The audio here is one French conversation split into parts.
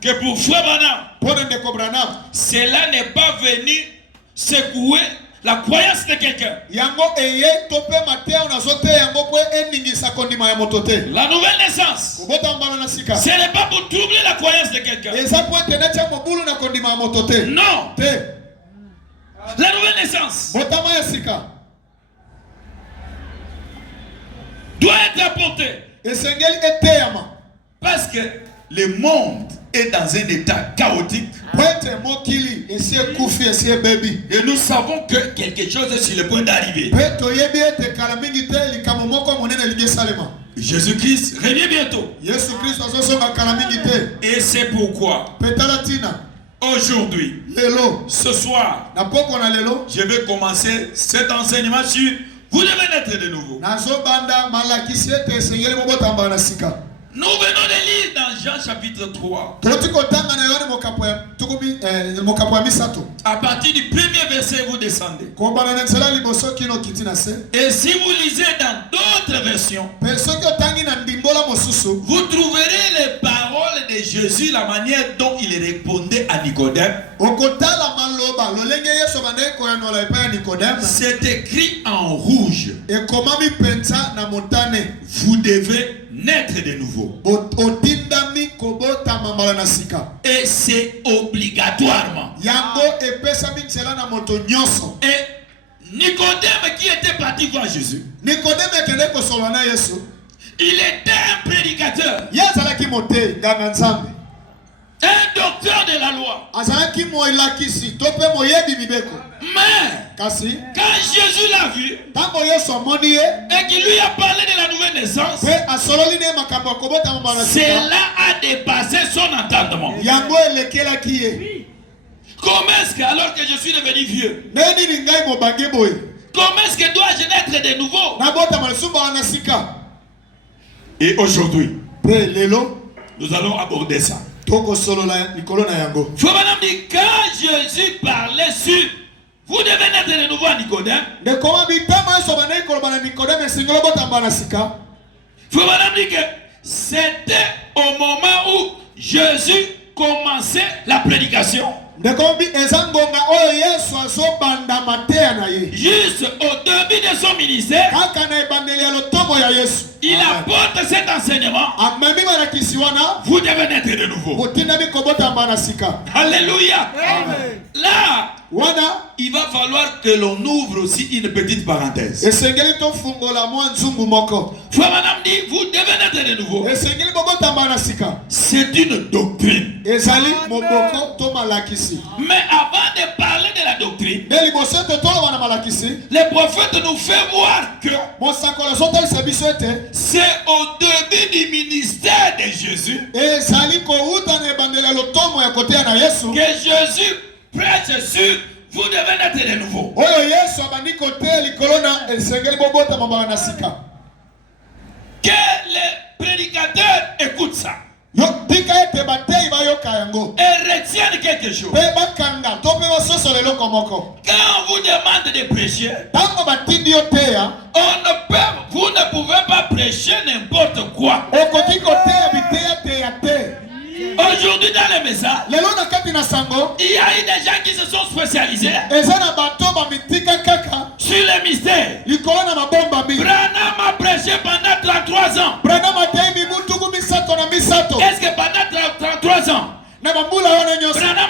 que pour Frère Branham, cela n'est pas venu secouer la croyance de quelqu'un. La nouvelle naissance, ce n'est pas pour troubler la croyance de quelqu'un. Non. La nouvelle naissance doit être apportée. Parce que le monde est dans un état chaotique. Et nous savons que quelque chose est sur le point d'arriver. Jésus-Christ revient bientôt. Et c'est pourquoi aujourd'hui, ce soir, je vais commencer cet enseignement sur vous devez naître de nouveau. Nous venons de lire dans Jean chapitre 3. À partir du premier verset, vous descendez. Et si vous lisez dans d'autres versions, vous trouverez les paroles de Jésus, la manière dont il répondait à Nicodème. C'est écrit en rouge. Vous devez naître de nouveau. Et c'est obligatoirement. Et Nicodème qui était parti voir Jésus, il était un prédicateur, un docteur de la loi. Mais quand Jésus l'a vu et qu'il lui a parlé de la nouvelle naissance, cela a dépassé son entendement. Comment est-ce que, alors que je suis devenu vieux, comment est-ce que dois-je naître de nouveau? Et aujourd'hui, nous allons aborder ça. Quand Jésus parlait sur vous devez naître de nouveau à Nicodème, Frère dit que c'était au moment où Jésus commençait la prédication. Juste au début de son ministère, il apporte cet enseignement. Vous devez naître de nouveau. Alléluia. Amen. Là, il va falloir que l'on ouvre aussi une petite parenthèse. Frère Madame dit, vous devez naître de nouveau. C'est une doctrine. Mais avant de parler de la doctrine, le prophète nous fait voir que c'est au début du ministère de Jésus que Jésus prêche sur vous devez naître de nouveau. Que les prédicateurs écoutent ça et retiennent quelque chose. Quand on vous demande de prêcher, vous ne pouvez pas prêcher n'importe quoi. Aujourd'hui dans les messages, il y a eu des gens qui se sont spécialisés sur les mystères. Branham a prêché pendant 33 ans. Est-ce que pendant 33 ans, Branham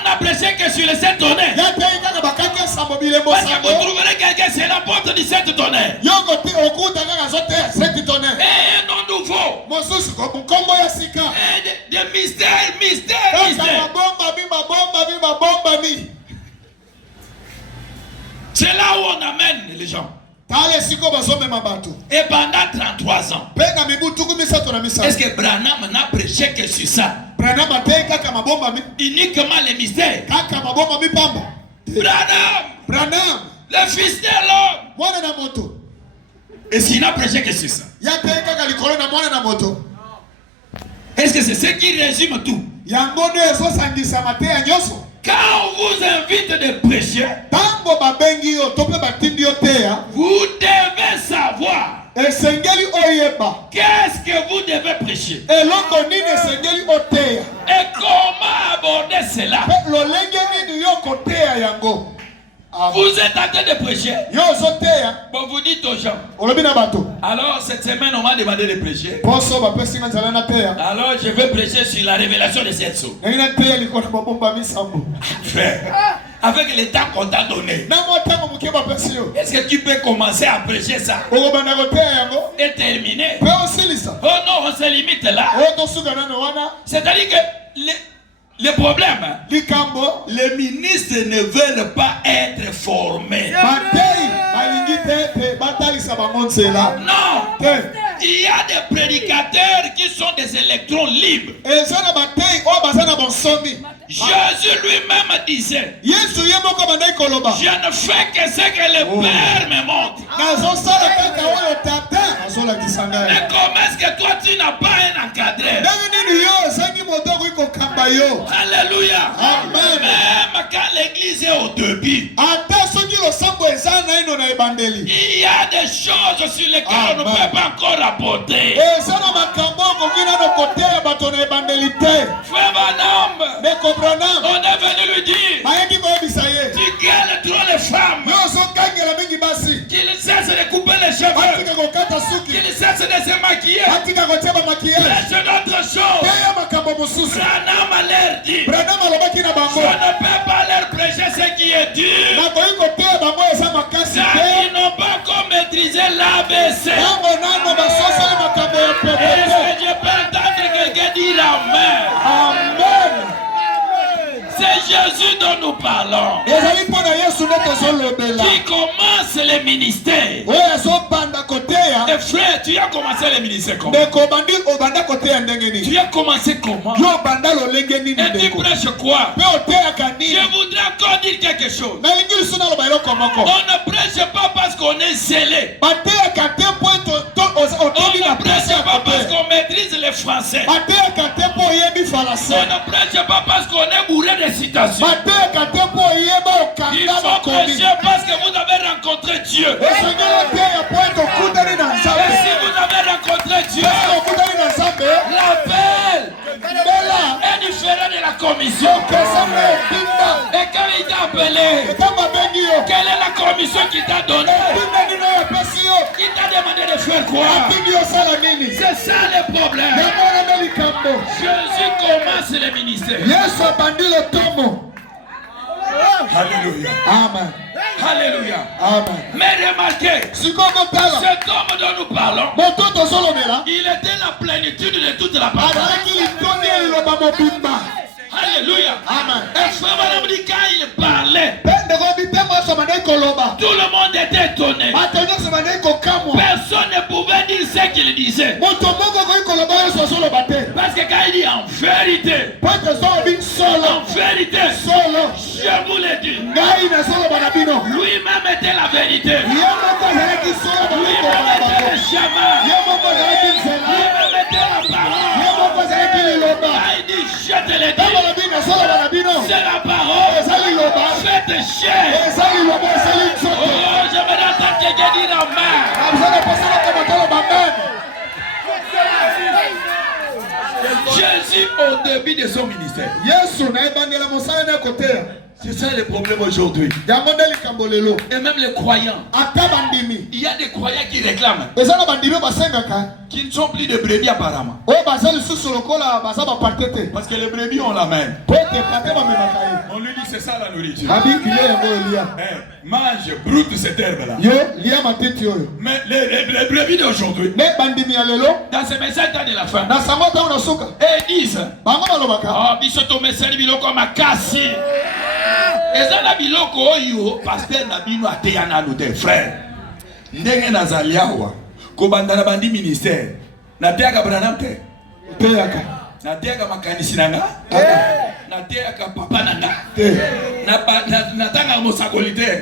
n'a prêché que sur les 7 tonnerres? Parce que vous trouverez quelqu'un, c'est la porte du 7 tonnerres. Et un nom nouveau. Des mystères. C'est là où on amène les gens. Et pendant 33 ans, est-ce que Branham n'a prêché que sur ça? Uniquement les mystères. Branham, le fils de l'homme. Est-ce qu'il n'a prêché que sur ça? Est-ce que c'est ce qui résume tout? Quand on vous invite de prêcher, vous devez savoir qu'est-ce que vous devez prêcher. cela? Vous êtes en train de prêcher. Bon, vous dites aux gens. Alors, cette semaine, on m'a demandé de prêcher. Alors, je vais prêcher sur la révélation de cette chose. Frère, avec le temps qu'on t'a donné, est-ce que tu peux commencer à prêcher ça et terminer? Oh non, on se limite là. C'est-à-dire que le problème, les ministres ne veulent pas être formés. Non, il y a des prédicateurs qui sont des électrons libres. Jésus lui-même disait, je ne fais que ce que le Père me montre. Mais comment est-ce que toi tu n'as pas un encadré? Alléluia. Amen. Même quand l'église est au début, il y a des choses sur lesquelles on ne peut pas encore rapporter. Frère Banam, on est venu lui dire, tu gagnes trop les femmes, qu'il cesse de couper les cheveux, qu'il cesse de se maquiller. C'est notre chose. Branham a l'air dit, je ne peux pas leur prêcher ce qui est dur, car ils n'ont pas encore maîtrisé l'ABC. Est-ce que je peux entendre quelqu'un dire Amen? Amen. C'est Jésus dont nous parlons, qui commence les ministères. Et frère, tu as commencé les ministères comment? Tu as commencé comment? Et tu prêches quoi? Je voudrais encore dire quelque chose. On ne prêche pas parce qu'on est zélé. On ne prêche pas parce qu'on maîtrise le français. On ne prêche pas parce qu'on est bourré de citations. Il faut prêcher parce que vous avez rencontré Dieu. Et si vous avez rencontré Dieu, l'appel est différent de la commission. Et quand il t'a appelé, quelle est la commission qu'il t'a donnée? Il t'a demandé de faire quoi? C'est ça le problème. Jésus commence le ministère. Alléluia. Amen. Alléluia. Amen. Mais remarquez, cet homme dont nous parlons, il était la plénitude de toute la parole. Alléluia. Amen. Et frère Madame dit quand il parlait, tout le monde était étonné. Personne ne pouvait dire ce qu'il disait. Parce que quand il dit en vérité, en vérité, je vous l'ai dit, lui-même était la vérité. Lui-même était le chemin. Lui-même était la parole. Il dit je te l'ai dit. C'est la parole. Faites chair. Oh, je me entends quelqu'un dire Amen. Jésus au début de son ministère. C'est ça le problème aujourd'hui. Et même les croyants. Il y a des croyants qui réclament, qui ne sont plus de brebis apparemment. Parce que les brebis ont la main. On lui dit c'est ça la nourriture. Mange, broute cette herbe là. Mais les brebis d'aujourd'hui, dans ce message de la fin, et ils disent, oh, bisoto mesali biloko makasi. Et ça la biloko oyo pasteur nabino ateya nanu te frère. Ndenge nazaliawa kobandana bandi ministère. Nateyaka Branham te. Nateyaka makanisi nanga. Nateyaka papa nanga. Natanga mosakoli te.